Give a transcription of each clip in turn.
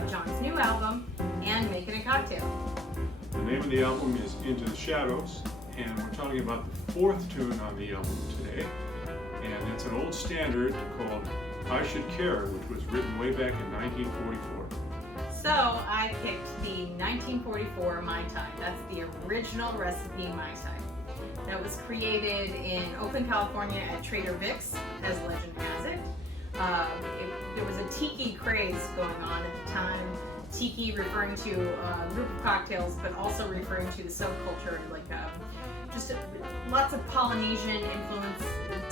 about John's new album and making a cocktail. The name of the album is Into the Shadows, and we're talking about the fourth tune on the album today, and it's an old standard called I Should Care, which was written way back in 1944. So I picked the 1944 Mai Tai. That's the original recipe Mai Tai. That was created in Oakland, California at Trader Vic's, as legend has it. There was a tiki craze going on at the time. Tiki referring to a group of cocktails, but also referring to the subculture, like lots of Polynesian influence,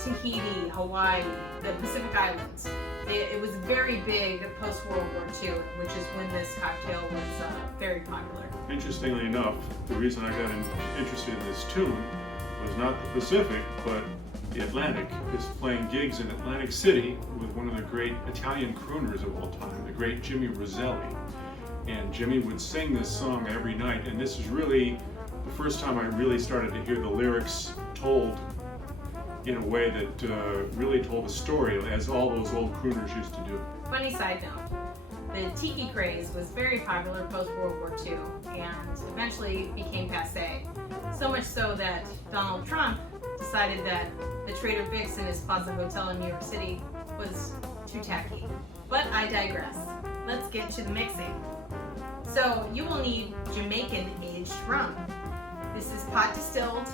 Tahiti, Hawaii, the Pacific Islands. It was very big post-World War II, which is when this cocktail was very popular. Interestingly enough, the reason I got interested in this tune was not the Pacific, but the Atlantic. Is playing gigs in Atlantic City with one of the great Italian crooners of all time, the great Jimmy Rosselli. And Jimmy would sing this song every night, and this is really the first time I really started to hear the lyrics told in a way that really told a story, as all those old crooners used to do. Funny side note, the tiki craze was very popular post-World War II and eventually became passé. So much so that Donald Trump decided that the Trader Vic's in his Plaza Hotel in New York City was too tacky. But I digress. Let's get to the mixing. So you will need Jamaican Aged Rum. This is pot distilled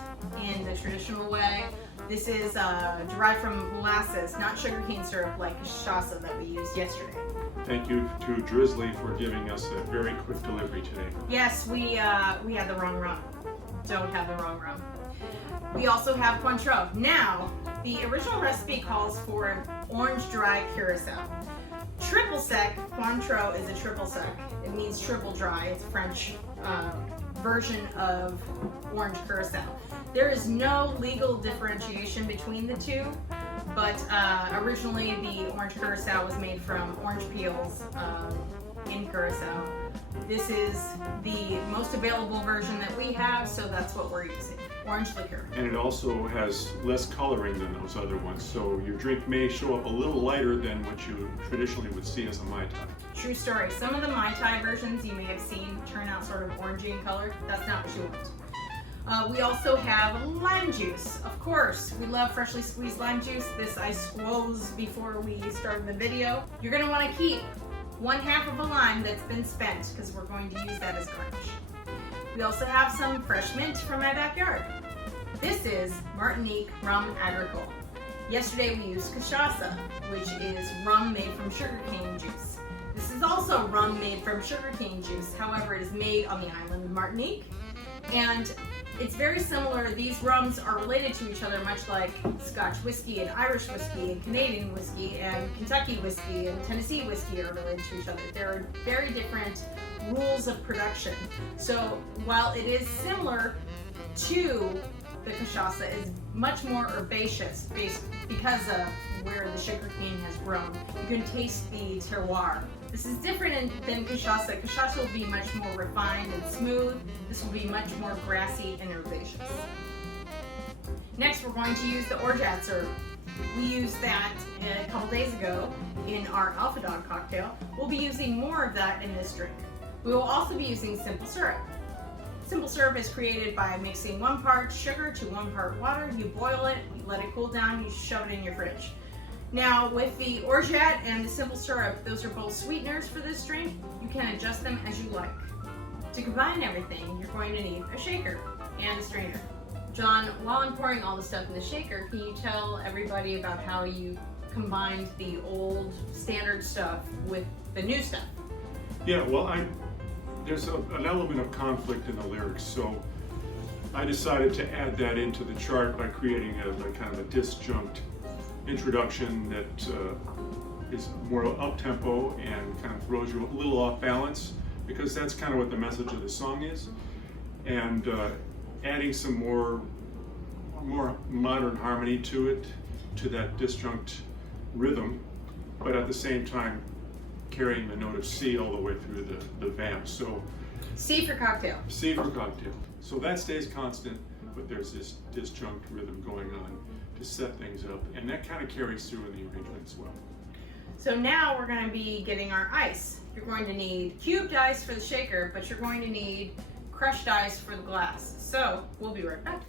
in the traditional way. This is derived from molasses, not sugarcane syrup like cachaça that we used yesterday. Thank you to Drizzly for giving us a very quick delivery today. Yes, we had the wrong rum. Don't have the wrong rum. We also have Cointreau. Now, the original recipe calls for an orange dry curacao. Triple sec, Cointreau is a triple sec. It means triple dry. It's a French version of orange curacao. There is no legal differentiation between the two, but originally the orange curacao was made from orange peels in curacao. This is the most available version that we have, so that's what we're using. Orange liqueur. And it also has less coloring than those other ones, so your drink may show up a little lighter than what you traditionally would see as a Mai Tai. True story. Some of the Mai Tai versions you may have seen turn out sort of orangey in color. That's not what you want. We also have lime juice. Of course, we love freshly squeezed lime juice. This I squoze before we started the video. You're going to want to keep 1/2 of a lime that's been spent because we're going to use that as garnish. We also have some fresh mint from my backyard. This is Martinique Rum Agricole. Yesterday we used cachaça, which is rum made from sugarcane juice. This is also rum made from sugarcane juice, however it is made on the island of Martinique. And it's very similar. These rums are related to each other, much like Scotch whiskey and Irish whiskey and Canadian whiskey and Kentucky whiskey and Tennessee whiskey are related to each other. There are very different rules of production. So while it is similar to the cachaça, it's much more herbaceous because of where the sugarcane has grown. You can taste the terroir. This is different than cachaça. Cachaça will be much more refined and smooth. This will be much more grassy and herbaceous. Next, we're going to use the orgeat syrup. We used that a couple days ago in our Alpha Dog cocktail. We'll be using more of that in this drink. We will also be using simple syrup. Simple syrup is created by mixing 1 part sugar to 1 part water. You boil it, you let it cool down, you shove it in your fridge. Now, with the orgeat and the simple syrup, those are both sweeteners for this drink. You can adjust them as you like. To combine everything, you're going to need a shaker and a strainer. John, while I'm pouring all the stuff in the shaker, can you tell everybody about how you combined the old standard stuff with the new stuff? Yeah, well, there's an element of conflict in the lyrics, so I decided to add that into the chart by creating a kind of a disjunct introduction that is more up-tempo and kind of throws you a little off balance, because that's kind of what the message of the song is, and adding some more modern harmony to it, to that disjunct rhythm, but at the same time carrying the note of C all the way through the vamp. So C for cocktail. C for cocktail. So that stays constant, but there's this disjunct rhythm going on to set things up, and that kind of carries through in the arrangement as well. So now we're going to be getting our ice. You're going to need cubed ice for the shaker, but you're going to need crushed ice for the glass. So we'll be right back.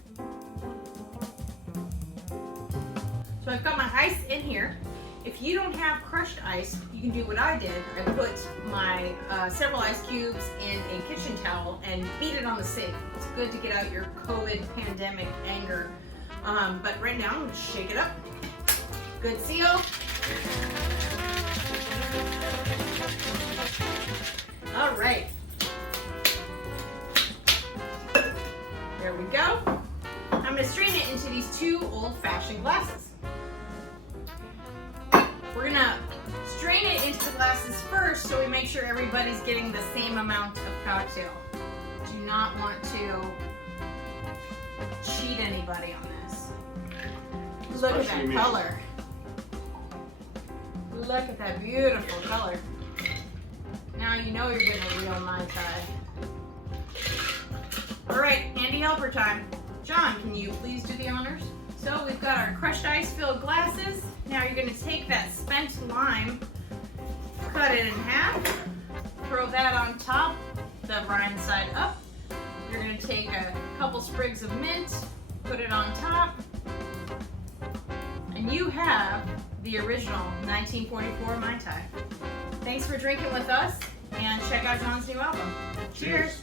So I've got my ice in here. If you don't have crushed ice, you can do what I did. I put my several ice cubes in a kitchen towel and beat it on the sink. It's good to get out your COVID pandemic anger. But right now, I'm going to shake it up. Good seal. All right. There we go. I'm going to strain it into these 2 old-fashioned glasses. We're going to strain it into the glasses first so we make sure everybody's getting the same amount of cocktail. Do not want to cheat anybody on this. Look at that color. Look at that beautiful color. Now you know you're getting a real Mai Tai. All right, handy helper time. John, can you please do the honors? So we've got our crushed ice filled glasses. Now you're going to take that spent lime, cut it in half, throw that on top, the rind side up. You're going to take a couple sprigs of mint, put it on top, and you have the original 1944 Mai Tai. Thanks for drinking with us, and check out John's new album. Cheers.